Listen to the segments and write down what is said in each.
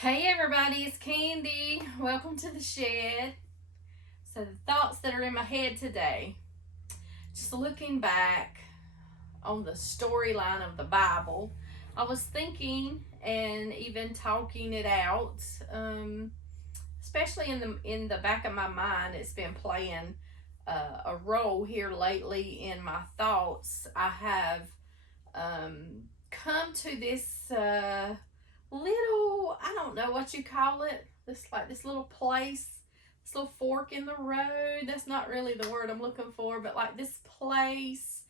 Hey everybody, it's Candy. Welcome to the shed. So the thoughts that are in my head today, just looking back on the storyline of the Bible, I was thinking and even talking it out, especially in the back of my mind. It's been playing a role here lately in my thoughts. I have come to this little, I don't know what you call it, this little place, this little fork in the road. That's not really the word I'm looking for, but like this place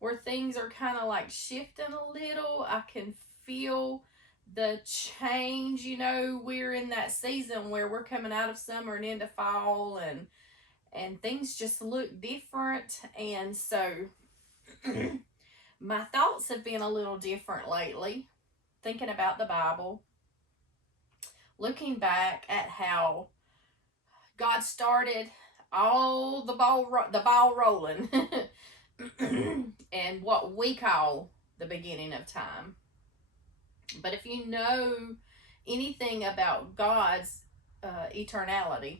where things are kind of like shifting a little. I can feel the change. We're in that season where we're coming out of summer and into fall, and things just look different. And so my thoughts have been a little different lately, thinking about the Bible, looking back at how God started all the ball rolling and what we call the beginning of time. But if you know anything about God's eternality,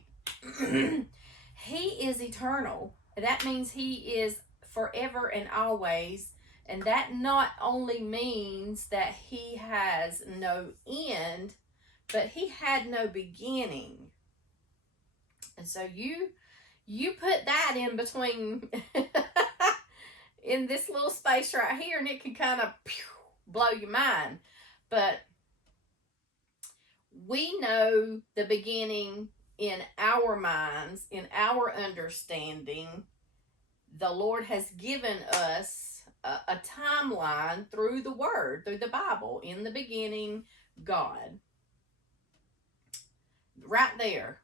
He is eternal. That means He is forever and always. And that not only means that He has no end, but He had no beginning. And so you put that in between in this little space right here, and it can kind of blow your mind. But we know the beginning in our minds, in our understanding. The Lord has given us a timeline through the Word, through the Bible. In the beginning, God. Right there.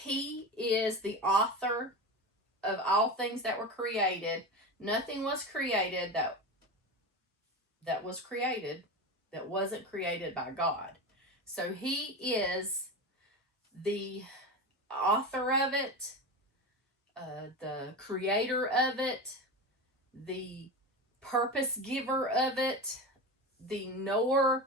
He is the author of all things that were created. Nothing was created that was created that wasn't created by God. So He is the author of it, the creator of it, the purpose giver of it, the knower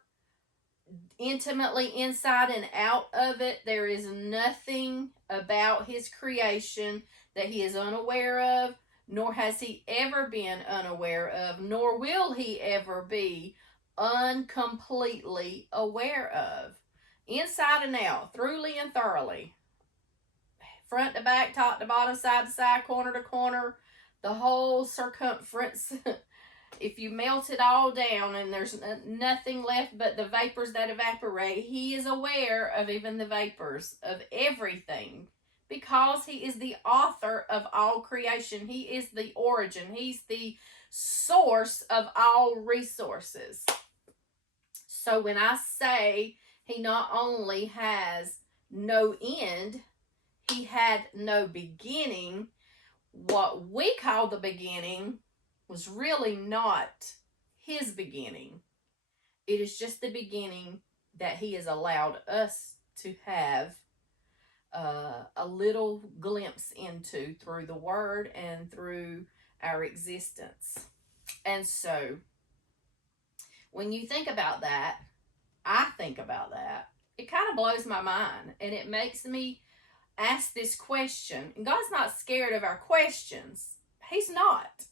intimately inside and out of it. There is nothing about His creation that He is unaware of, nor has He ever been unaware of, nor will He ever be uncompletely aware of. Inside and out, thoroughly and thoroughly, front to back, top to bottom, side to side, corner to corner, the whole circumference. If you melt it all down and there's nothing left but the vapors that evaporate, He is aware of even the vapors of everything, because He is the author of all creation. He is the origin. He's the source of all resources. So when I say He not only has no end, He had no beginning, what we call the beginning was really not His beginning. It is just the beginning that He has allowed us to have a little glimpse into through the Word and through our existence. And so when you think about that, I think about that, it kind of blows my mind, and it makes me ask this question. And God's not scared of our questions. He's not.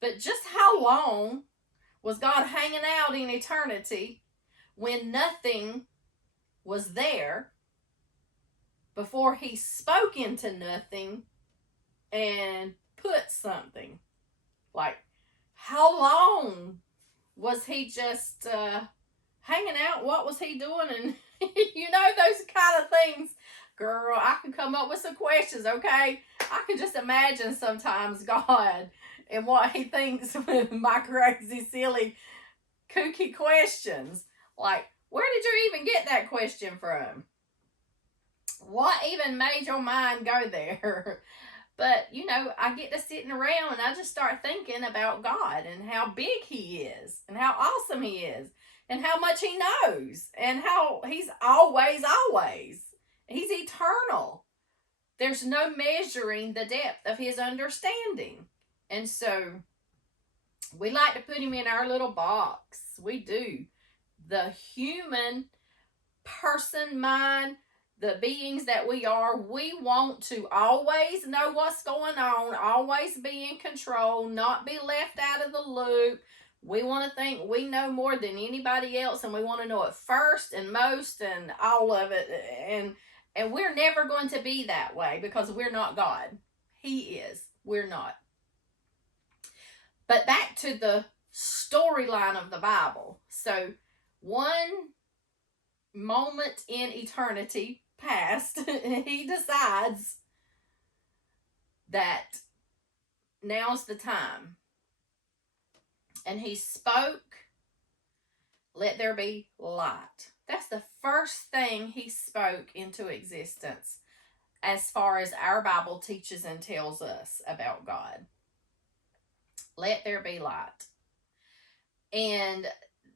But just how long was God hanging out in eternity when nothing was there before He spoke into nothing and put something? Like, how long was He just hanging out? What was He doing? And those kind of things. Girl, I can come up with some questions, okay? I can just imagine sometimes God and what He thinks with my crazy, silly, kooky questions. Like, where did you even get that question from? What even made your mind go there? But, I get to sitting around and I just start thinking about God and how big He is and how awesome He is and how much He knows and how He's always. He's eternal. There's no measuring the depth of His understanding. And so we like to put Him in our little box. We do. the human person mind, the beings that we are, we want to always know what's going on, always be in control, not be left out of the loop. We want to think we know more than anybody else, and we want to know it first and most and all of it. And we're never going to be that way because we're not God. He is. We're not. But back to the storyline of the Bible. So, one moment in eternity past, he decides that now's the time. And he spoke, let there be light. That's the first thing he spoke into existence as far as our Bible teaches and tells us about God. Let there be light. And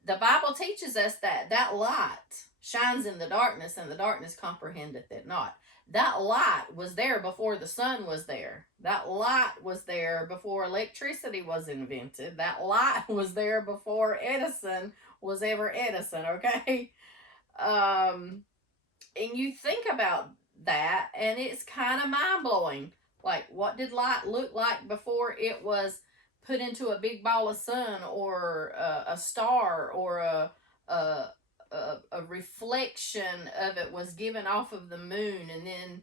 the Bible teaches us that that light shines in the darkness, and the darkness comprehendeth it not. That light was there before the sun was there. That light was there before electricity was invented. That light was there before Edison was ever Edison, okay? And you think about that, and it's kind of mind-blowing. Like, what did light look like before it was put into a big ball of sun, or a star, or a reflection of it was given off of the moon? And then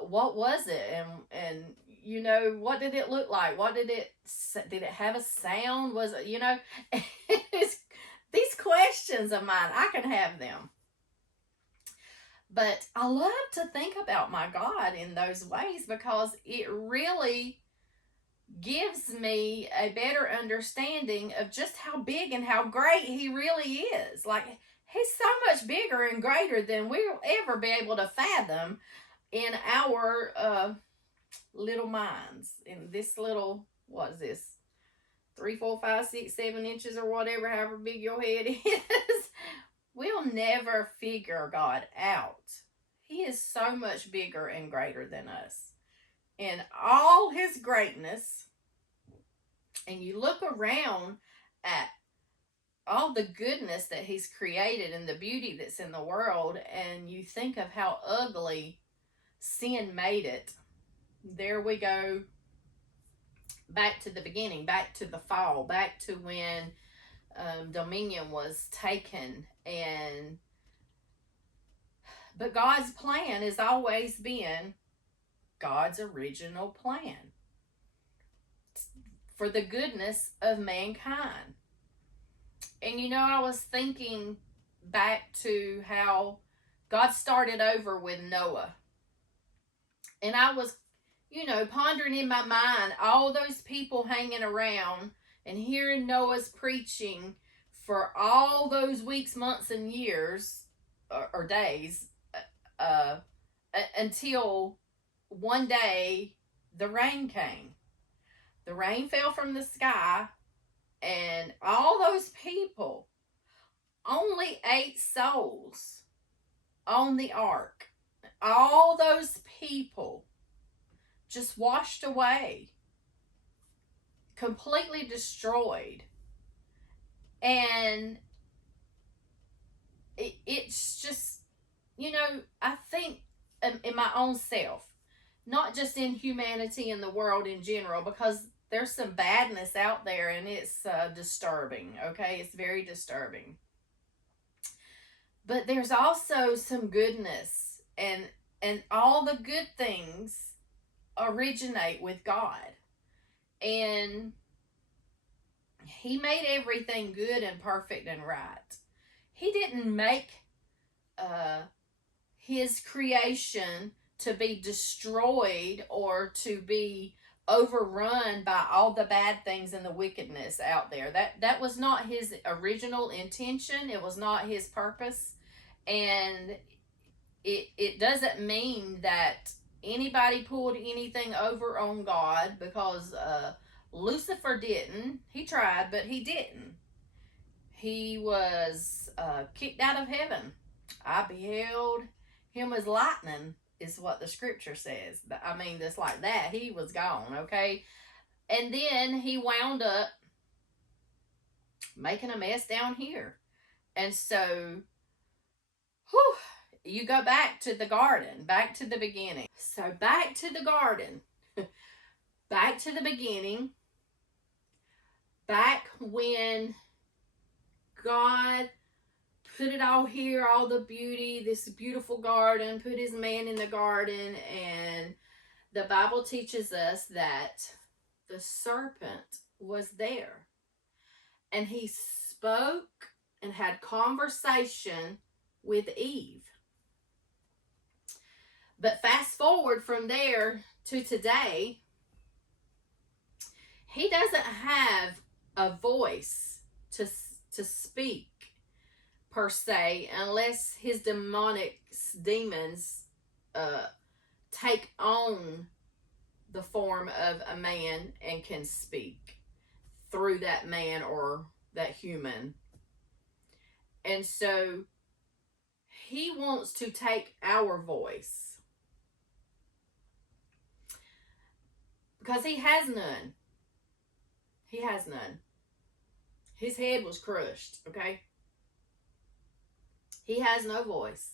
what was it? And you know, what did it look like? What did it have a sound? Was it, you know, these questions of mine, I can have them. But I love to think about my God in those ways, because it really gives me a better understanding of just how big and how great he really is. Like, he's so much bigger and greater than we'll ever be able to fathom in our little minds. In this little, what is this? 3, 4, 5, 6, 7 inches or whatever, however big your head is. We'll never figure God out. He is so much bigger and greater than us. In all his greatness, and you look around at all the goodness that he's created and the beauty that's in the world, and you think of how ugly sin made it. There we go, back to the beginning, back to the fall, back to when dominion was taken. But God's plan has always been God's original plan for the goodness of mankind. And you know, I was thinking back to how God started over with Noah. And I was, you know, pondering in my mind all those people hanging around and hearing Noah's preaching for all those weeks, months, and years, or days, until one day the rain came. The rain fell from the sky, and all those people, only 8 souls on the ark. All those people just washed away, completely destroyed. And it's just, you know, I think in my own self, not just in humanity and the world in general, because there's some badness out there, and it's disturbing, okay? It's very disturbing. But there's also some goodness, and all the good things originate with God. And he made everything good and perfect and right. He didn't make his creation to be destroyed or to be overrun by all the bad things and the wickedness out there. That was not his original intention. It was not his purpose. And it doesn't mean that anybody pulled anything over on God, because Lucifer didn't. He tried, but he didn't. He was kicked out of heaven. I beheld him as lightning, is what the scripture says. I mean, just like that, he was gone, okay? And then he wound up making a mess down here. And so, whew, you go back to the garden, back to the beginning. So back to the garden, back to the beginning, back when God put it all here, all the beauty, this beautiful garden, put his man in the garden, and the Bible teaches us that the serpent was there. And he spoke and had conversation with Eve. But fast forward from there to today, he doesn't have a voice to speak per se, unless his demons take on the form of a man and can speak through that man or that human. And so he wants to take our voice because he has none. He has none. His head was crushed, okay? He has no voice.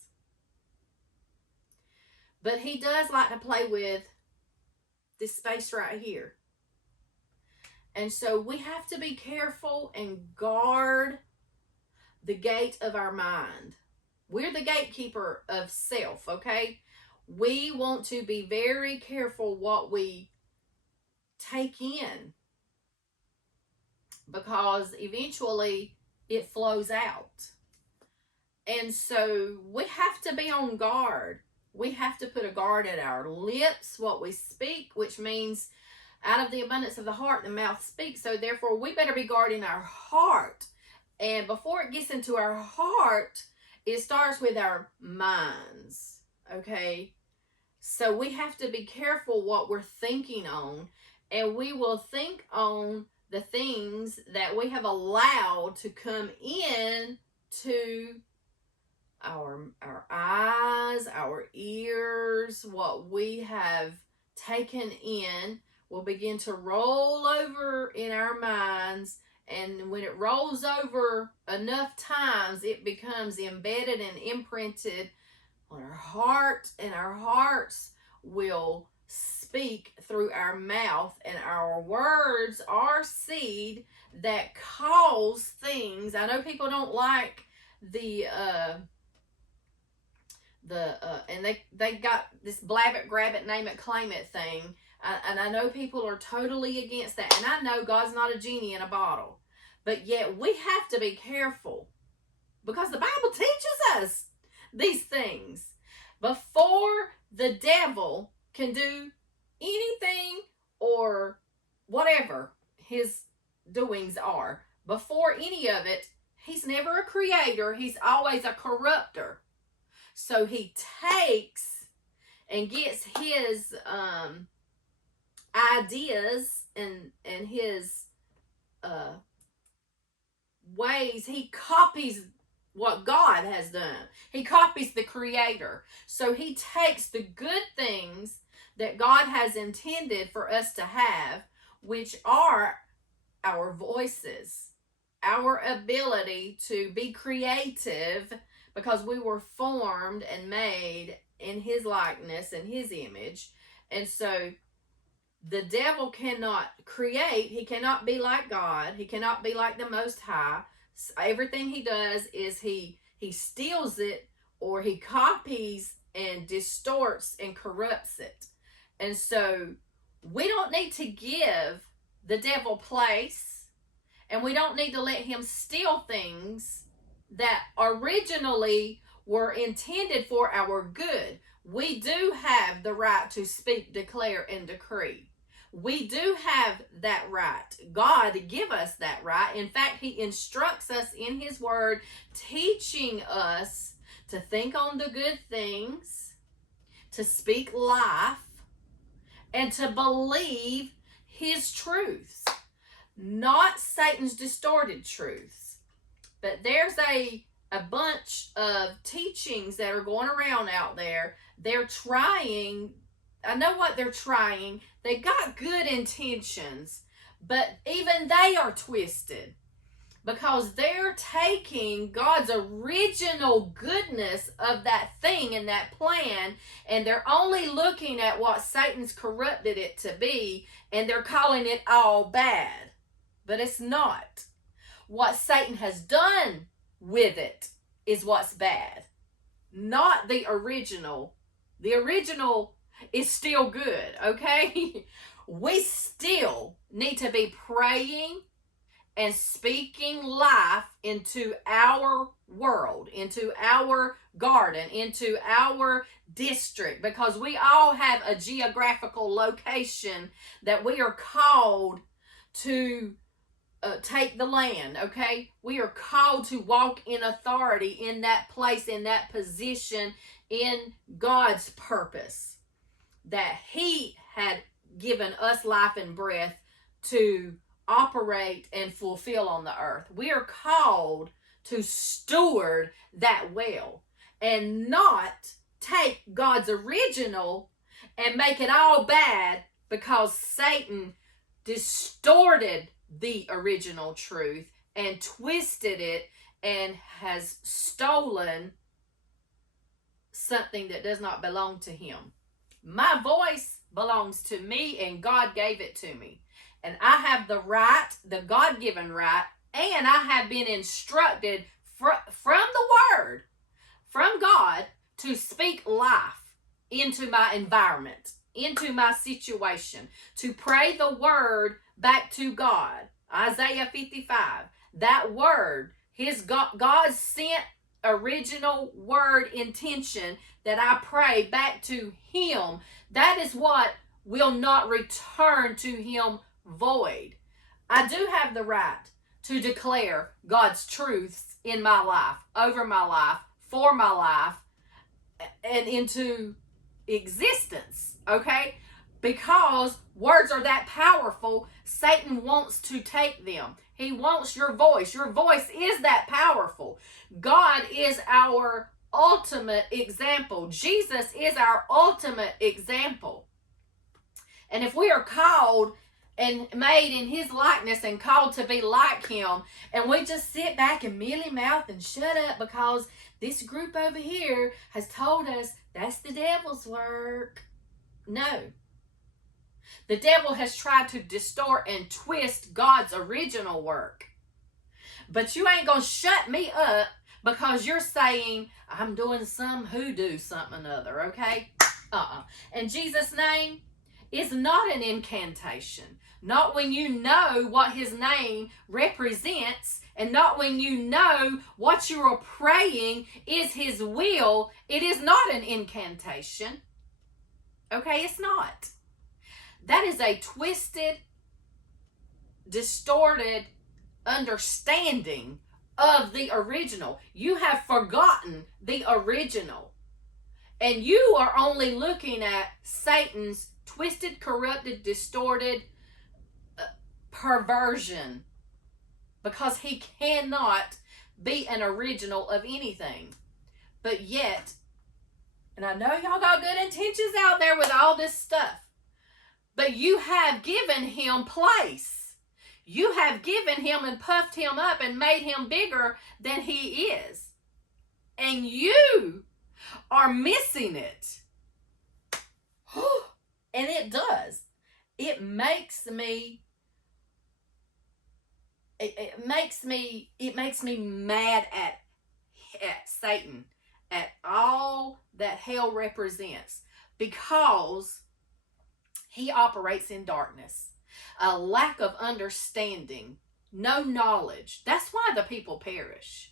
But he does like to play with this space right here. And so we have to be careful and guard the gate of our mind. We're the gatekeeper of self, okay? We want to be very careful what we take in, because eventually it flows out. And so we have to be on guard. We have to put a guard at our lips, what we speak, which means out of the abundance of the heart, the mouth speaks. So therefore, we better be guarding our heart. And before it gets into our heart, it starts with our minds, okay? So we have to be careful what we're thinking on. And we will think on the things that we have allowed to come in to our eyes, our ears, what we have taken in will begin to roll over in our minds. And when it rolls over enough times, it becomes embedded and imprinted on our heart, and our hearts will speak through our mouth, and our words are seed that cause things. I know people don't like and they got this blab it, grab it, name it, claim it thing. And I know people are totally against that. And I know God's not a genie in a bottle. But yet we have to be careful, because the Bible teaches us these things. Before the devil can do anything or whatever his doings are, before any of it, he's never a creator. He's always a corrupter. So he takes and gets his ideas and his ways. He copies what God has done. He copies the creator. So he takes the good things that God has intended for us to have, which are our voices, our ability to be creative, because we were formed and made in his likeness and his image. And so the devil cannot create. He cannot be like God. He cannot be like the Most High. Everything he does is he steals it, or he copies and distorts and corrupts it. And so we don't need to give the devil place, and we don't need to let him steal things that originally were intended for our good. We do have the right to speak, declare, and decree. We do have that right. God give us that right. In fact, he instructs us in his word, teaching us to think on the good things, to speak life, and to believe his truths, not Satan's distorted truths. But there's a bunch of teachings that are going around out there. They're trying, I know what they're trying. They got good intentions, but even they are twisted. because they're taking God's original goodness of that thing and that plan, and they're only looking at what Satan's corrupted it to be, and they're calling it all bad. But it's not. What Satan has done with it is what's bad, not the original. The original is still good, okay? We still need to be praying and speaking life into our world, into our garden, into our district, because we all have a geographical location that we are called to take the land, okay? We are called to walk in authority in that place, in that position, in God's purpose that He had given us life and breath to operate and fulfill on the earth. We are called to steward that well and not take God's original and make it all bad because Satan distorted the original truth and twisted it and has stolen something that does not belong to him. My voice belongs to me, and God gave it to me. And I have the right, the God-given right, and I have been instructed from the Word, from God, to speak life into my environment, into my situation, to pray the Word back to God. Isaiah 55, that Word, God sent original word intention that I pray back to Him. That is what will not return to Him void. I do have the right to declare God's truths in my life, over my life, for my life, and into existence, okay? Because words are that powerful, Satan wants to take them. He wants your voice. Your voice is that powerful. God is our ultimate example. Jesus is our ultimate example. And if we are called and made in His likeness and called to be like Him, and we just sit back and mealy mouth and shut up because this group over here has told us that's the devil's work. No. The devil has tried to distort and twist God's original work. But you ain't going to shut me up because you're saying I'm doing some hoodoo something or other, okay? And Jesus' name is not an incantation. Not when you know what His name represents, and not when you know what you are praying is His will. It is not an incantation. Okay, it's not. That is a twisted, distorted understanding of the original. You have forgotten the original. And you are only looking at Satan's twisted, corrupted, distorted perversion, because he cannot be an original of anything. But yet, and I know y'all got good intentions out there with all this stuff, but you have given him place. You have given him and puffed him up and made him bigger than he is. And you are missing it. And it does. It makes me mad at Satan, at all that hell represents, because he operates in darkness, a lack of understanding, no knowledge. That's why the people perish.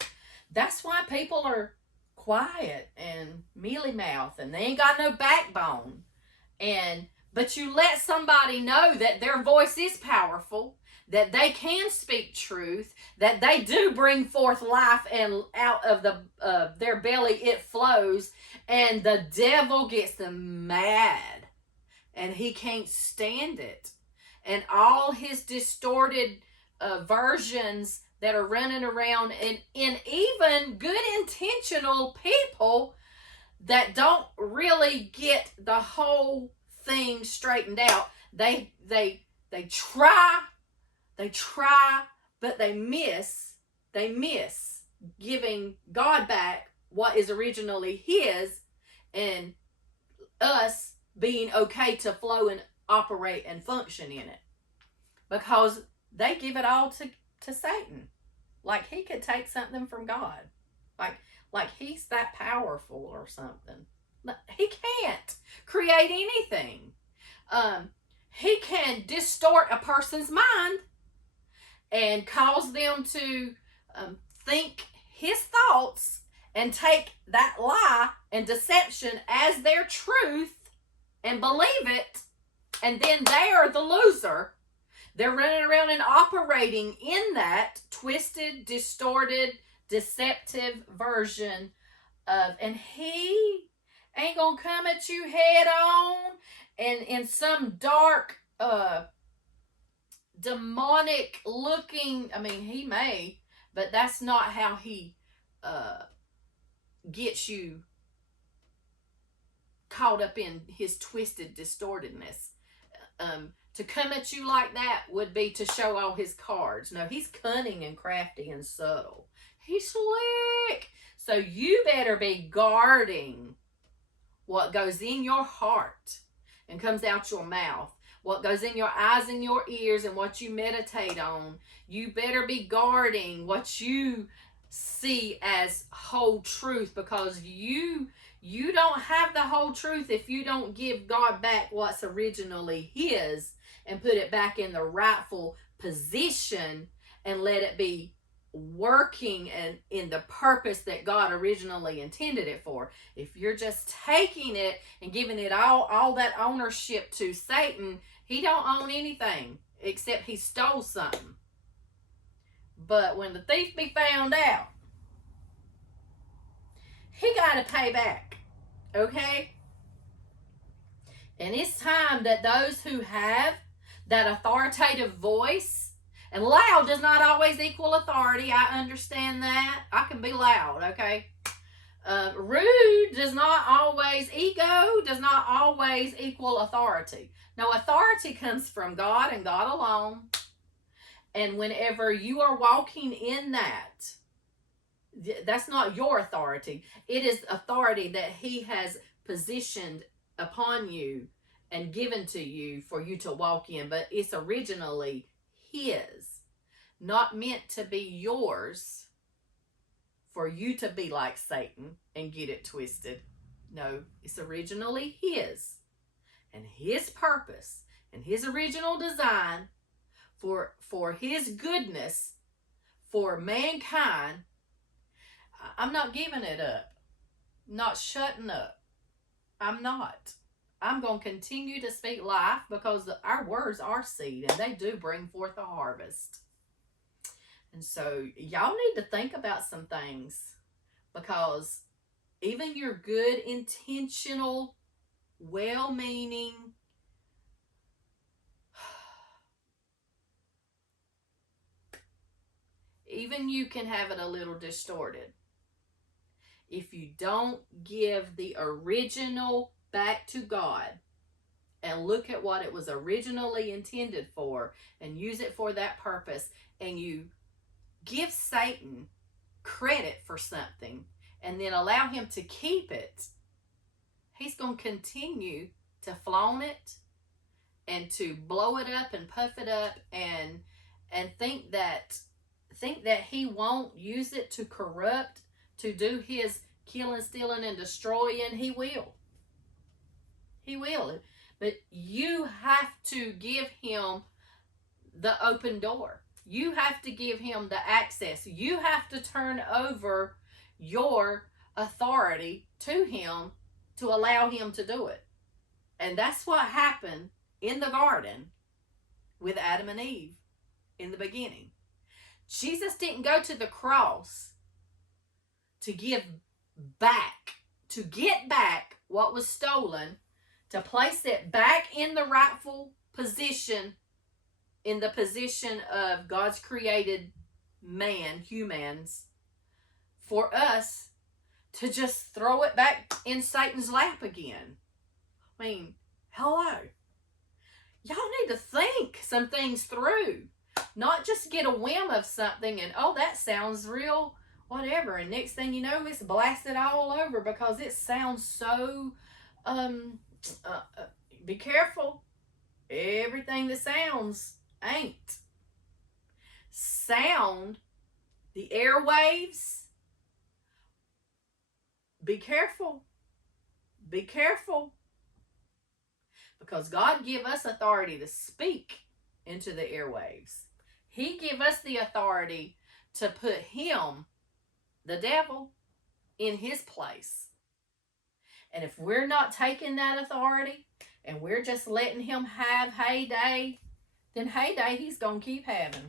That's why people are quiet and mealy mouth and they ain't got no backbone. But you let somebody know that their voice is powerful, that they can speak truth, that they do bring forth life, and out of their belly it flows, and the devil gets them mad and he can't stand it. And all his distorted versions that are running around, and even good intentional people that don't really get the whole thing straightened out. They try, but they miss, they miss giving God back what is originally his, and us being okay to flow and operate and function in it, because they give it all to Satan. Like he could take something from God, like he's that powerful or something. He can't create anything. He can distort a person's mind and cause them to think his thoughts and take that lie and deception as their truth and believe it, and then they are the loser. They're running around and operating in that twisted, distorted, deceptive version of, and he ain't gonna come at you head on and in some dark, demonic looking, I mean, he may, but that's not how he gets you caught up in his twisted distortedness. To come at you like that would be to show all his cards. No, he's cunning and crafty and subtle. He's slick. So you better be guarding what goes in your heart and comes out your mouth, what goes in your eyes and your ears, and what you meditate on. You better be guarding what you see as whole truth, because you don't have the whole truth if you don't give God back what's originally his and put it back in the rightful position and let it be working and in the purpose that God originally intended it for. If you're just taking it and giving it all that ownership to Satan, he don't own anything except he stole something. But when the thief be found out, he got to pay back. Okay? And it's time that those who have that authoritative voice, and loud does not always equal authority. I understand that. I can be loud, okay? Rude does not always, ego does not always equal authority. No, authority comes from God and God alone. And whenever you are walking in that, that's not your authority. It is authority that he has positioned upon you and given to you for you to walk in. But it's originally his, not meant to be yours for you to be like Satan and get it twisted. No, it's originally his, and his purpose and his original design for his goodness for mankind. I'm not giving it up. Not shutting up. I'm not. I'm going to continue to speak life, because our words are seed and they do bring forth a harvest. And so y'all need to think about some things, because even your good, intentional, well-meaning, even you can have it a little distorted. If you don't give the original back to God and look at what it was originally intended for and use it for that purpose, and you give Satan credit for something and then allow him to keep it, he's going to continue to flaunt it and to blow it up and puff it up and think that he won't use it to corrupt, to do his killing, stealing, and destroying. He will. He will. But you have to give him the open door. You have to give him the access. You have to turn over your authority to him to allow him to do it. And that's what happened in the garden with Adam and Eve in the beginning. Jesus didn't go to the cross to give back, to get back what was stolen, to place it back in the rightful position, in the position of God's created man, humans, for us to just throw it back in Satan's lap again. I mean, hello. Y'all need to think some things through. Not just get a whim of something and, oh, that sounds real, whatever. And next thing you know, it's blasted all over because it sounds so, be careful. Everything that sounds ain't. Sound, the airwaves, be careful. Be careful. Because God give us authority to speak into the airwaves. He give us the authority to put him, the devil, in his place. And if we're not taking that authority and we're just letting him have heyday, then heyday he's going to keep having.